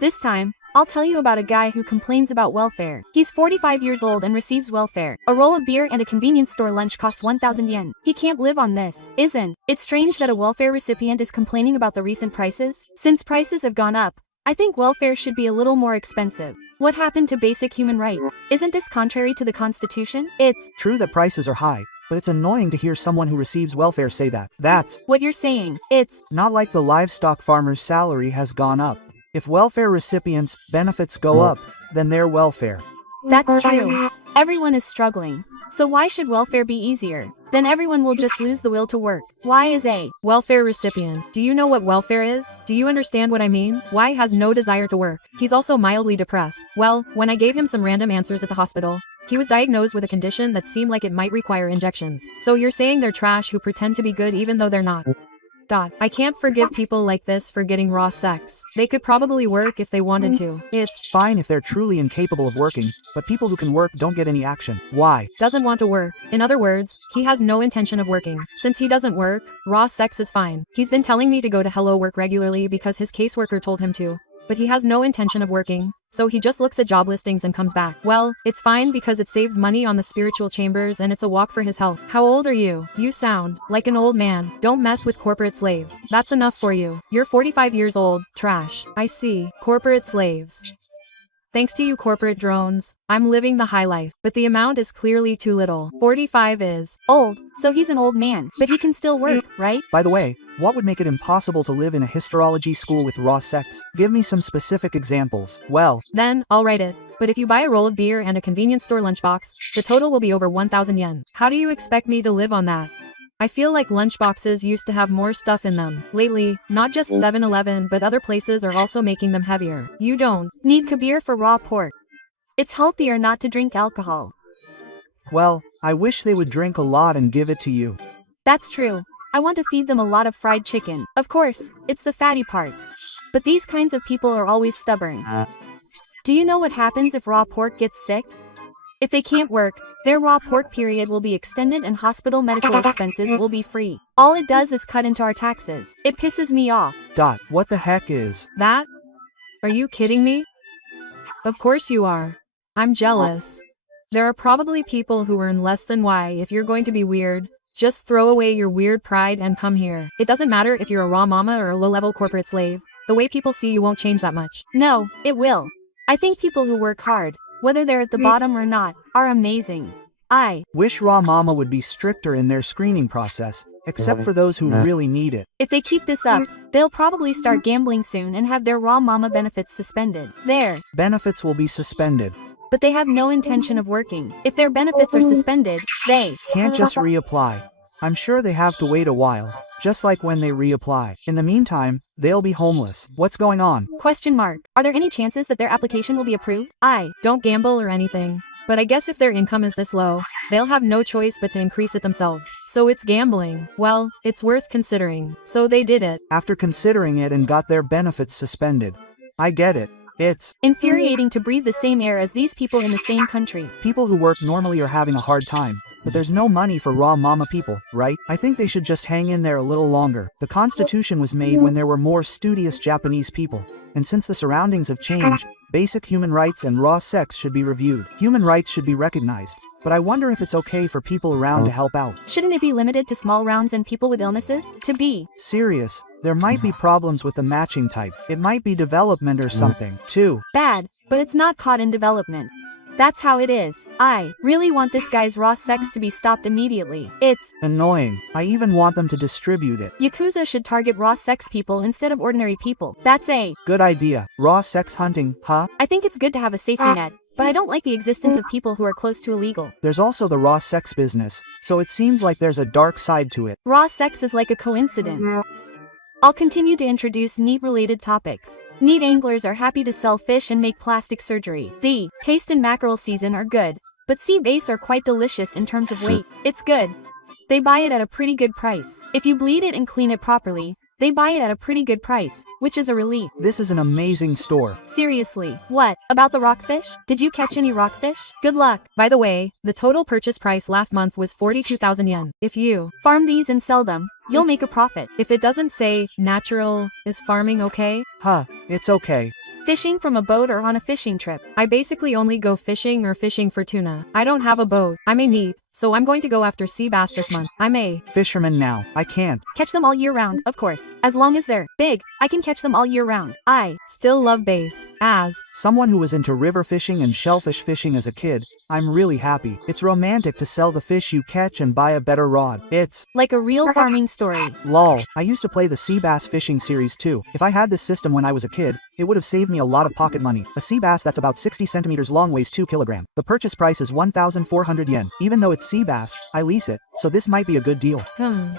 This time, I'll tell you about a guy who complains about welfare. He's 45 years old and receives welfare. A roll of beer and a convenience store lunch cost 1,000 yen. He can't live on this. Isn't it strange that a welfare recipient is complaining about the recent prices? Since prices have gone up, I think welfare should be a little more expensive. What happened to basic human rights? Isn't this contrary to the Constitution? It's true that prices are high, but it's annoying to hear someone who receives welfare say that. That's what you're saying. It's not like the livestock farmer's salary has gone up. If welfare recipients' benefits go up, then their welfare. That's true. Everyone is struggling. So why should welfare be easier? Then everyone will just lose the will to work. Y is a welfare recipient. Do you know what welfare is? Do you understand what I mean? Y has no desire to work. He's also mildly depressed. Well, when I gave him some random answers at the hospital, he was diagnosed with a condition that seemed like it might require injections. So you're saying they're trash who pretend to be good even though they're not. I can't forgive people like this for getting raw sex. They could probably work if they wanted to. It's fine if they're truly incapable of working, but people who can work don't get any action. Why? Doesn't want to work. In other words, he has no intention of working. Since he doesn't work, raw sex is fine. He's been telling me to go to Hello Work regularly because his caseworker told him to. But he has no intention of working, so he just looks at job listings and comes back. Well, it's fine because it saves money on the spiritual chambers and it's a walk for his health. How old are you? You sound like an old man. Don't mess with corporate slaves. That's enough for you. You're 45 years old. Trash. I see. Corporate slaves. Thanks to you corporate drones, I'm living the high life, but the amount is clearly too little. 45 is old, so he's an old man, but he can still work, right? By the way, what would make it impossible to live in a histology school with raw sex? Give me some specific examples. Well, then, I'll write it. But if you buy a roll of beer and a convenience store lunchbox, the total will be over 1,000 yen. How do you expect me to live on that? I feel like lunchboxes used to have more stuff in them. Lately, not just 7-Eleven but other places are also making them heavier. You don't need kabir for raw pork. It's healthier not to drink alcohol. Well, I wish they would drink a lot and give it to you. That's true. I want to feed them a lot of fried chicken. Of course, it's the fatty parts. But these kinds of people are always stubborn. Do you know what happens if raw pork gets sick? If they can't work, their raw pork period will be extended and hospital medical expenses will be free. All it does is cut into our taxes. It pisses me off. What the heck is that? Are you kidding me? Of course you are. I'm jealous. There are probably people who earn less than Y. If you're going to be weird, just throw away your weird pride and come here. It doesn't matter if you're a raw mama or a low-level corporate slave. The way people see you won't change that much. No, it will. I think people who work hard, whether they're at the bottom or not, are amazing. I wish raw mama would be stricter in their screening process, except for those who really need it. If they keep this up, they'll probably start gambling soon and have their raw mama benefits suspended. Their benefits will be suspended. But they have no intention of working. If their benefits are suspended, they can't just reapply. I'm sure they have to wait a while, just like when they reapply. In the meantime, they'll be homeless. What's going on? Question mark. Are there any chances that their application will be approved? I don't gamble or anything. But I guess if their income is this low, they'll have no choice but to increase it themselves. So it's gambling. Well, it's worth considering. So they did it. After considering it and got their benefits suspended. I get it. It's infuriating to breathe the same air as these people in the same country. People who work normally are having a hard time. But there's no money for raw mama people, right? I think they should just hang in there a little longer. The Constitution was made when there were more studious Japanese people. And since the surroundings have changed, basic human rights and raw sex should be reviewed. Human rights should be recognized. But I wonder if it's okay for people around to help out. Shouldn't it be limited to small rounds and people with illnesses? To be serious, there might be problems with the matching type. It might be development or something, too. Bad, but it's not caught in development. That's how it is. I really want this guy's raw sex to be stopped immediately. It's annoying. I even want them to distribute it. Yakuza should target raw sex people instead of ordinary people. That's a good idea. Raw sex hunting, huh? I think it's good to have a safety net, but I don't like the existence of people who are close to illegal. There's also the raw sex business, so it seems like there's a dark side to it. Raw sex is like a coincidence. I'll continue to introduce NEAT-related topics. NEAT anglers are happy to sell fish and make plastic surgery. The taste and mackerel season are good, but sea bass are quite delicious in terms of weight. It's good. They buy it at a pretty good price. If you bleed it and clean it properly, they buy it at a pretty good price, which is a relief. This is an amazing store. Seriously, what? About the rockfish? Did you catch any rockfish? Good luck. By the way, the total purchase price last month was 42,000 yen. If you farm these and sell them, you'll make a profit. If it doesn't say natural, is farming okay? Huh, it's okay. Fishing from a boat or on a fishing trip? I basically only go fishing or fishing for tuna. I don't have a boat. I'm in need, so I'm going to go after sea bass this month. I'm a fisherman now. I can't. Catch them all year round, of course. As long as they're big, I can catch them all year round. I still love bass. As someone who was into river fishing and shellfish fishing as a kid, I'm really happy. It's romantic to sell the fish you catch and buy a better rod. It's like a real farming story. Lol. I used to play the sea bass fishing series too. If I had this system when I was a kid, it would have saved me a lot of pocket money. A sea bass that's about 60 centimeters long weighs 2 kilograms. The purchase price is 1,400 yen. Even though it's sea bass, I lease it, so this might be a good deal.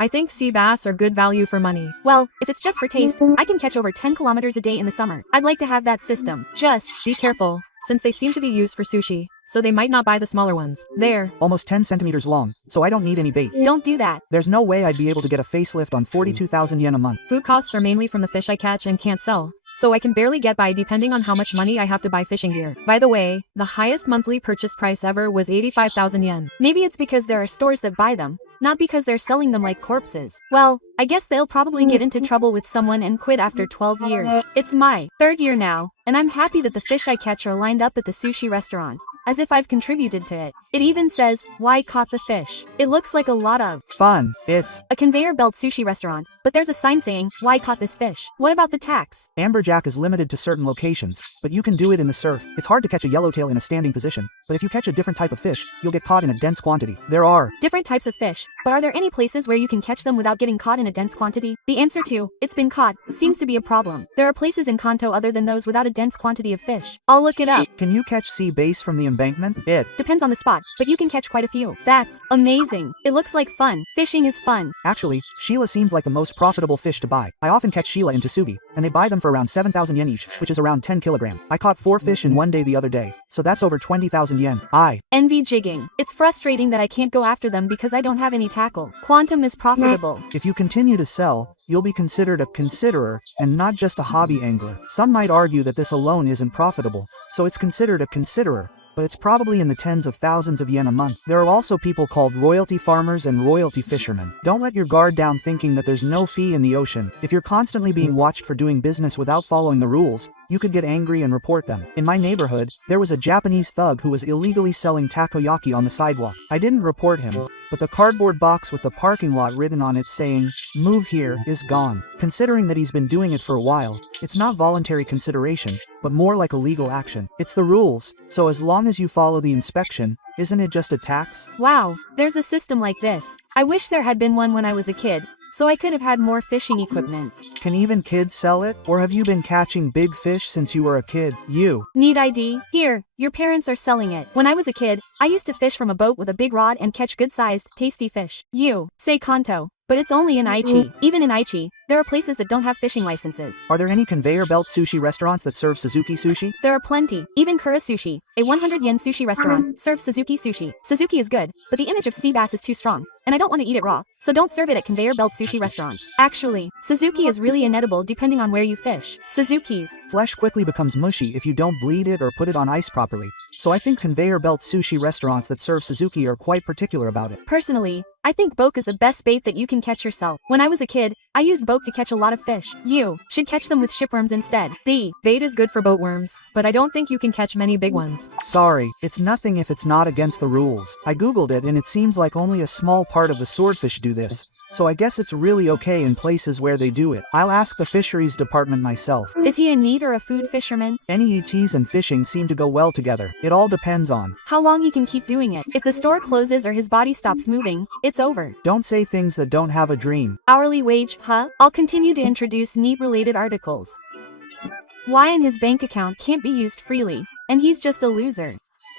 I think sea bass are good value for money. Well, if it's just for taste, I can catch over 10 kilometers a day in the summer. I'd like to have that system. Just be careful, since they seem to be used for sushi, so they might not buy the smaller ones. They're almost 10 centimeters long, so I don't need any bait. Don't do that. There's no way I'd be able to get a facelift on 42,000 yen a month. Food costs are mainly from the fish I catch and can't sell, so I can barely get by depending on how much money I have to buy fishing gear. By the way, the highest monthly purchase price ever was 85,000 yen. Maybe it's because there are stores that buy them, not because they're selling them like corpses. Well, I guess they'll probably get into trouble with someone and quit after 12 years. It's my 3rd year now, and I'm happy that the fish I catch are lined up at the sushi restaurant, as if I've contributed to it. It even says, "Why caught the fish?" It looks like a lot of fun. It's a conveyor belt sushi restaurant, but there's a sign saying, "Why caught this fish?" What about the tax? Amberjack is limited to certain locations, but you can do it in the surf. It's hard to catch a yellowtail in a standing position, but if you catch a different type of fish, you'll get caught in a dense quantity. There are different types of fish, but are there any places where you can catch them without getting caught in a dense quantity? The answer to, "It's been caught," seems to be a problem. There are places in Kanto other than those without a dense quantity of fish. I'll look it up. Can you catch sea bass from the embankment? It depends on the spot, but you can catch quite a few. That's amazing. It looks like fun. Fishing is fun. Actually, Sheila seems like the most profitable fish to buy. I often catch Sheila in Tsugi, and they buy them for around 7,000 yen each, which is around 10 kilograms. I caught 4 fish in one day the other day, so that's over 20,000 yen. I envy jigging. It's frustrating that I can't go after them because I don't have any tackle. Quantum is profitable. If you continue to sell, you'll be considered a considerer, and not just a hobby angler. Some might argue that this alone isn't profitable, so it's considered a considerer, but it's probably in the tens of thousands of yen a month. There are also people called royalty farmers and royalty fishermen. Don't let your guard down thinking that there's no fee in the ocean. If you're constantly being watched for doing business without following the rules, you could get angry and report them. In my neighborhood, there was a Japanese thug who was illegally selling takoyaki on the sidewalk. I didn't report him, but the cardboard box with the parking lot written on it saying, "Move here," is gone. Considering that he's been doing it for a while, it's not voluntary consideration, but more like a legal action. It's the rules, so as long as you follow the inspection, isn't it just a tax? Wow, there's a system like this. I wish there had been one when I was a kid, so I could have had more fishing equipment. Can even kids sell it? Or have you been catching big fish since you were a kid? You need ID? Here, your parents are selling it. When I was a kid, I used to fish from a boat with a big rod and catch good-sized, tasty fish. You say Kanto, but it's only in Aichi. Even in Aichi, there are places that don't have fishing licenses. Are there any conveyor belt sushi restaurants that serve Suzuki sushi? There are plenty. Even Kura Sushi, a 100 yen sushi restaurant, serves Suzuki sushi. Suzuki is good, but the image of sea bass is too strong, and I don't want to eat it raw, so don't serve it at conveyor belt sushi restaurants. Actually, Suzuki is really inedible depending on where you fish. Suzuki's flesh quickly becomes mushy if you don't bleed it or put it on ice properly, so I think conveyor belt sushi restaurants that serve Suzuki are quite particular about it. Personally, I think boke is the best bait that you can catch yourself. When I was a kid, I used boke to catch a lot of fish. You should catch them with shipworms instead. The bait is good for boatworms, but I don't think you can catch many big ones. Sorry, it's nothing if it's not against the rules. I googled it and it seems like only a small part of the swordfish do this. So I guess it's really okay in places where they do it. I'll ask the fisheries department myself. Is he a meat or a food fisherman? NEETs and fishing seem to go well together. It all depends on how long he can keep doing it. If the store closes or his body stops moving, it's over. Don't say things that don't have a dream. Hourly wage, huh? I'll continue to introduce NEET-related articles. Why in his bank account can't be used freely, and he's just a loser.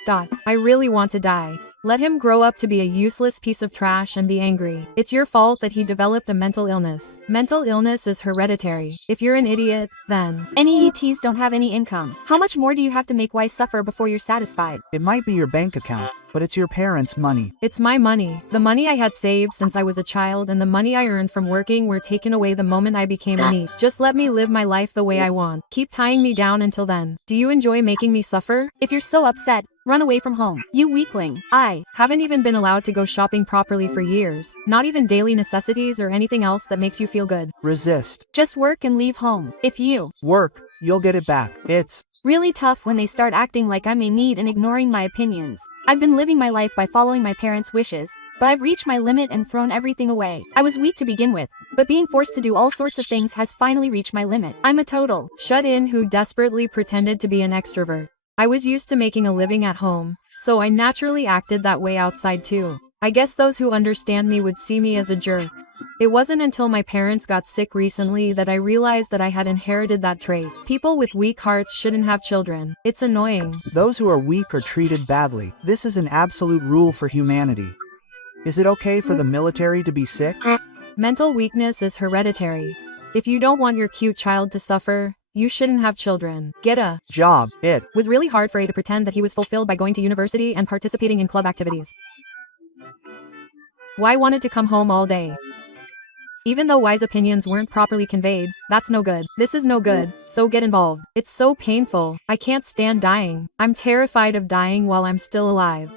I really want to die. Let him grow up to be a useless piece of trash and be angry. It's your fault that he developed a mental illness. Mental illness is hereditary. If you're an idiot, then NEETs don't have any income. How much more do you have to make Y suffer before you're satisfied? It might be your bank account, but it's your parents' money. It's my money. The money I had saved since I was a child and the money I earned from working were taken away the moment I became a NEET. Just let me live my life the way I want. Keep tying me down until then. Do you enjoy making me suffer? If you're so upset, run away from home. You weakling. I haven't even been allowed to go shopping properly for years. Not even daily necessities or anything else that makes you feel good. Resist. Just work and leave home. If you work, you'll get it back. It's really tough when they start acting like I'm a need and ignoring my opinions. I've been living my life by following my parents' wishes, but I've reached my limit and thrown everything away. I was weak to begin with, but being forced to do all sorts of things has finally reached my limit. I'm a total shut-in who desperately pretended to be an extrovert. I was used to making a living at home, so I naturally acted that way outside too. I guess those who understand me would see me as a jerk. It wasn't until my parents got sick recently that I realized that I had inherited that trait. People with weak hearts shouldn't have children. It's annoying. those who are weak are treated badly. This is an absolute rule for humanity. Is it okay for the military to be sick? Mental weakness is hereditary. If you don't want your cute child to suffer, you shouldn't have children. Get a Job. It was really hard for A to pretend that he was fulfilled by going to university and participating in club activities. Y wanted to come home all day. Even though Y's opinions weren't properly conveyed, that's no good. This is no good, so get involved. It's so painful. I can't stand dying. I'm terrified of dying while I'm still alive.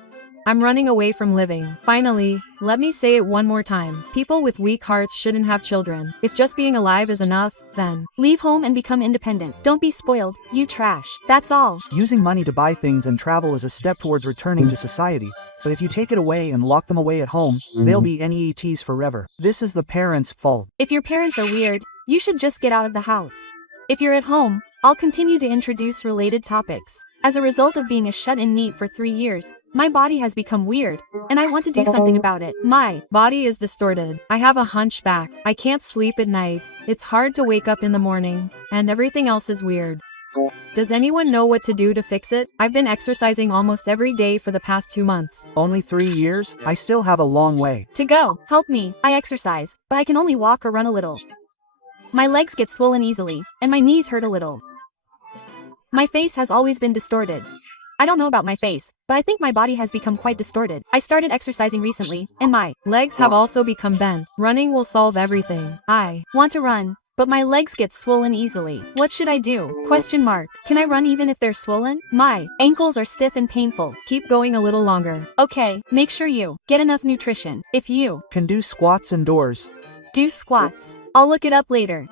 I'm running away from living. Finally, let me say it one more time. People with weak hearts shouldn't have children. If just being alive is enough, then leave home and become independent. Don't be spoiled, you trash. That's all. using money to buy things and travel is a step towards returning to society. But if you take it away and lock them away at home, they'll be NEETs forever. This is the parents' fault. If your parents are weird, you should just get out of the house. If you're at home, I'll continue to introduce related topics. As a result of being a shut-in NEET for 3 years, my body has become weird, and I want to do something about it. My body is distorted. I have a hunchback. I can't sleep at night. It's hard to wake up in the morning, and everything else is weird. Does anyone know what to do to fix it? I've been exercising almost every day for the past 2 months. Only 3 years? I still have a long way. to go. Help me. I exercise, but I can only walk or run a little. My legs get swollen easily, and my knees hurt a little. My face has always been distorted. I don't know about my face, but I think my body has become quite distorted. I started exercising recently, and my Legs have also become bent. Running will solve everything. I want to run, but my legs get swollen easily. What should I do? Question mark. Can I run even if they're swollen? My ankles are stiff and painful. keep going a little longer. Okay, make sure you get enough nutrition. If you Can do squats indoors. do squats, I'll look it up later.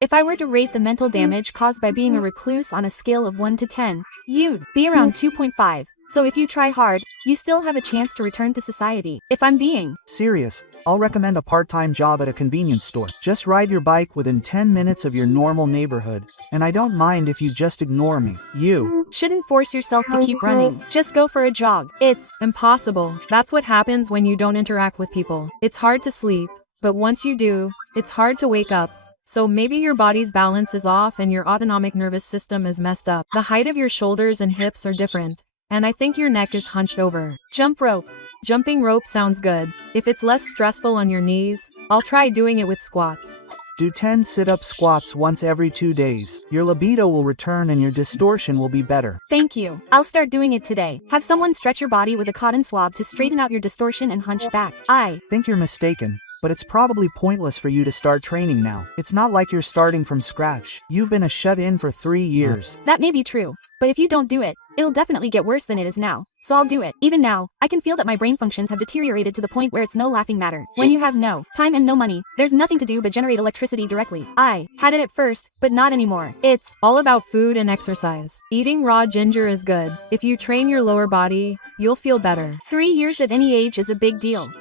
If I were to rate the mental damage caused by being a recluse on a scale of 1 to 10, you'd be around 2.5. So if you try hard, you still have a chance to return to society. If I'm being Serious, I'll recommend a part-time job at a convenience store. Just ride your bike within 10 minutes of your normal neighborhood, and I don't mind if you just ignore me. You shouldn't force yourself to keep running. Just go for a jog. It's Impossible. That's what happens when you don't interact with people. It's hard to sleep, but once you do, it's hard to wake up. So maybe your body's balance is off and your autonomic nervous system is messed up. The height of your shoulders and hips are different, and I think your neck is hunched over. jump rope. Jumping rope sounds good. If it's less stressful on your knees, I'll try doing it with squats. do 10 sit-up squats once every 2 days. Your libido will return and your distortion will be better. Thank you. I'll start doing it today. Have someone stretch your body with a cotton swab to straighten out your distortion and hunch back. I Think you're mistaken, but it's probably pointless for you to start training now. It's not like you're starting from scratch. You've been a shut-in for 3 years. That may be true, but if you don't do it, it'll definitely get worse than it is now. So I'll do it. Even now, I can feel that my brain functions have deteriorated to the point where it's no laughing matter. When you have no time and no money, there's nothing to do but generate electricity directly. I had it at first, but not anymore. It's All about food and exercise. Eating raw ginger is good. If you train your lower body, you'll feel better. 3 years at any age is a big deal.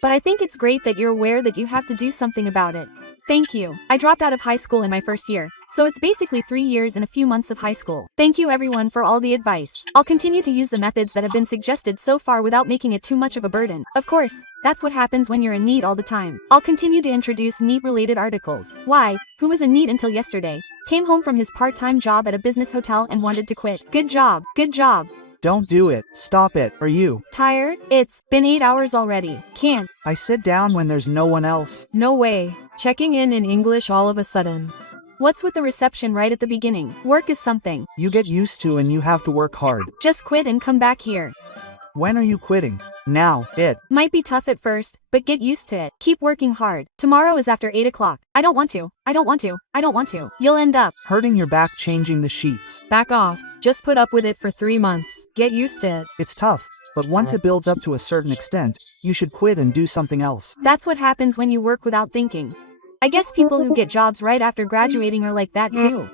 But I think it's great that you're aware that you have to do something about it. Thank you. I dropped out of high school in my first year, so it's basically 3 years and a few months of high school. Thank you everyone for all the advice. I'll continue to use the methods that have been suggested so far without making it too much of a burden. Of course, that's what happens when you're in NEET all the time. I'll continue to introduce NEET-related articles. Y, who was in NEET until yesterday, came home from his part-time job at a business hotel and wanted to quit. Good job. Good job. Don't do it. Stop it. Are you? Tired? It's been 8 hours already. Can't. I sit down when there's no one else. No way. Checking in English all of a sudden. What's with the reception right at the beginning? Work is something. You get used to and you have to work hard. Just quit and come back here. When are you quitting? Now. It Might be tough at first, but get used to it. Keep working hard. Tomorrow is after 8 o'clock. I don't want to. I don't want to. I don't want to. You'll end up hurting your back changing the sheets. Back off. Just put up with it for 3 months. Get used to it. It's tough, but once it builds up to a certain extent, you should quit and do something else. That's what happens when you work without thinking. I guess people who get jobs right after graduating are like that too.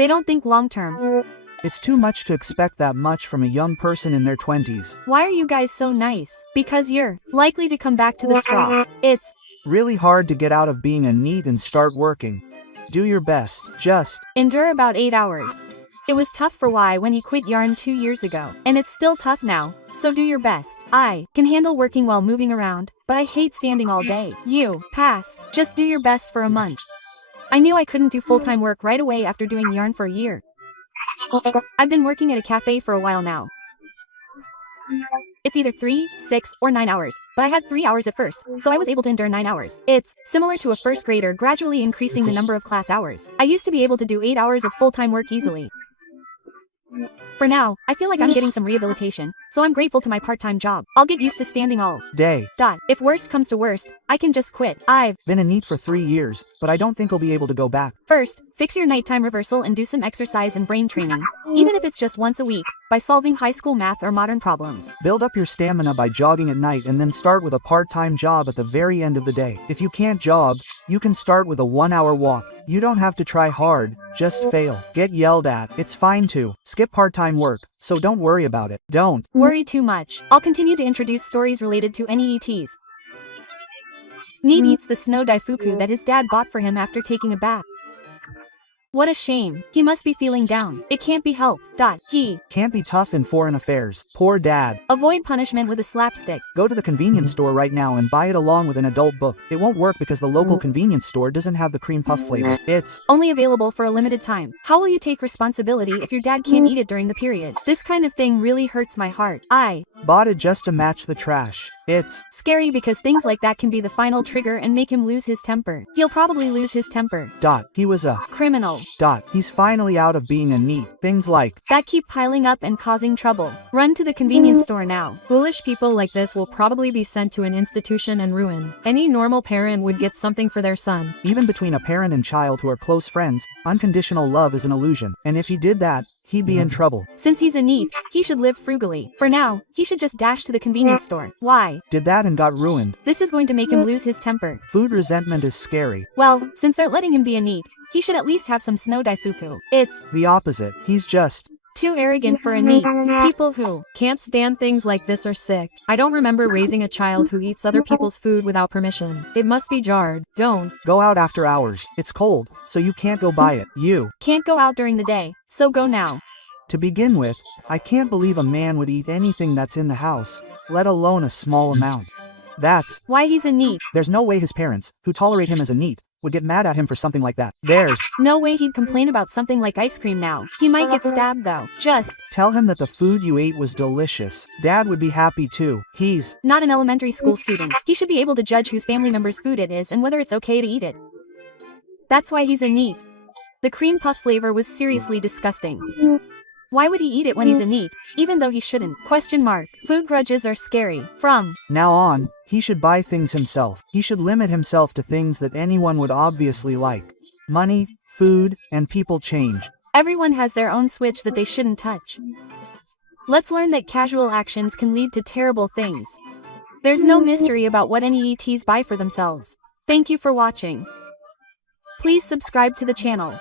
They don't think long term. It's too much to expect that much from a young person in their 20s. Why are you guys so nice? Because you're likely to come back to the straw. It's Really hard to get out of being a NEET and start working. Do your best. Just endure about 8 hours. It was tough for Y when he quit yarn 2 years ago, and it's still tough now, so do your best. I can handle working while moving around, but I hate standing all day. You passed. Just do your best for a month. I knew I couldn't do full-time work right away after doing yarn for a year. I've been working at a cafe for a while now. It's either 3, 6, or 9 hours, but I had 3 hours at first, so I was able to endure 9 hours. It's similar to a first grader gradually increasing the number of class hours. I used to be able to do 8 hours of full-time work easily. For now, I feel like I'm getting some rehabilitation, so I'm grateful to my part-time job. I'll get used to standing all day. If worst comes to worst, I can just quit. I've Been a NEET for 3 years, but I don't think I'll be able to go back. First, fix your nighttime reversal and do some exercise and brain training, even if it's just once a week, by solving high school math or modern problems. Build up your stamina by jogging at night and then start with a part-time job at the very end of the day. If you can't jog, you can start with a 1-hour walk. You don't have to try hard, just fail. Get yelled at. It's fine to skip part-time work, so don't worry about it. Don't Worry too much. I'll continue to introduce stories related to NEETs. NEET eats the snow daifuku that his dad bought for him after taking a bath. What a shame. He must be feeling down. It can't be helped. He can't be tough in foreign affairs. Poor dad. avoid punishment with a slapstick. Go to the convenience store right now and buy it along with an adult book. It won't work because the local convenience store doesn't have the cream puff flavor. It's Only available for a limited time. How will you take responsibility if your dad can't eat it during the period? This kind of thing really hurts my heart. I bought it just to match the trash. It's scary because things like that can be the final trigger and make him lose his temper. He'll probably lose his temper. He was a Criminal. He's finally out of being a NEET. Things like That keep piling up and causing trouble. Run to the convenience store now. Foolish people like this will probably be sent to an institution and ruined. Any normal parent would get something for their son. even between a parent and child who are close friends, unconditional love is an illusion. And if he did that, he'd be in trouble. Since he's a NEET, he should live frugally. For now, he should just dash to the convenience store. Why? Did that and got ruined. This is going to make him lose his temper. Food resentment is scary. Well, since they're letting him be a NEET, he should at least have some snow daifuku. It's The opposite. He's just too arrogant for a NEET. People who Can't stand things like this are sick. I don't remember raising a child who eats other people's food without permission. It must be jarred. Don't. go out after hours. It's cold, so you can't go buy it. You can't go out during the day, so go now. To begin with, I can't believe a man would eat anything that's in the house, let alone a small amount. That's Why he's a NEET? There's no way his parents, who tolerate him as a NEET, would get mad at him for something like that. There's No way he'd complain about something like ice cream now. He might get stabbed though. Just Tell him that the food you ate was delicious. Dad would be happy too. He's not an elementary school student. He should be able to judge whose family member's food it is and whether it's okay to eat it. That's why he's a NEET. The cream puff flavor was seriously disgusting. Why would he eat it when he's a NEET, even though he shouldn't? Food grudges are scary. From now on, he should buy things himself. He should limit himself to things that anyone would obviously like. Money, food, and people change. everyone has their own switch that they shouldn't touch. Let's learn that casual actions can lead to terrible things. There's no mystery about what NEETs buy for themselves. Thank you for watching. Please subscribe to the channel.